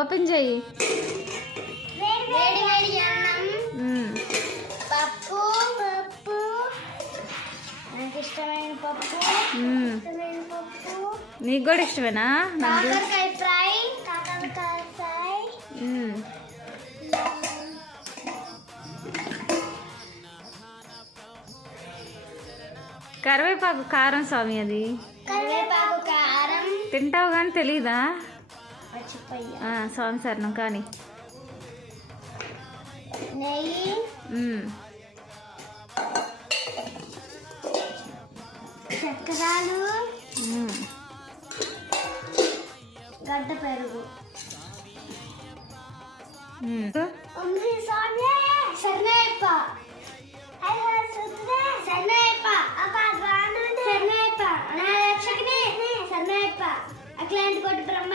Open చేయి. వేడి వేడి అన్నం, పప్పు, నాకు ఇష్టమైన పప్పు, నీకు కూడా ఇష్టమేనా? కాకరకాయ ఫ్రై, ఫ్రై, కరివేపాకు కారం స్వామి, అది కరివేపాకు కారం. తింటావు కానీ తెలీదా? మర్చిపోయా. స్వామి సరణం కానీ. నెయ్యి, చక్రాలు, గడ్డ పెరుగు. శరణయ్యప్ప, శరణయ్యప్ప, శరణయ్యప్ప, నా రక్షకుని శరణయ్యప్ప, అట్లాంటి కొట్టి బ్రహ్మ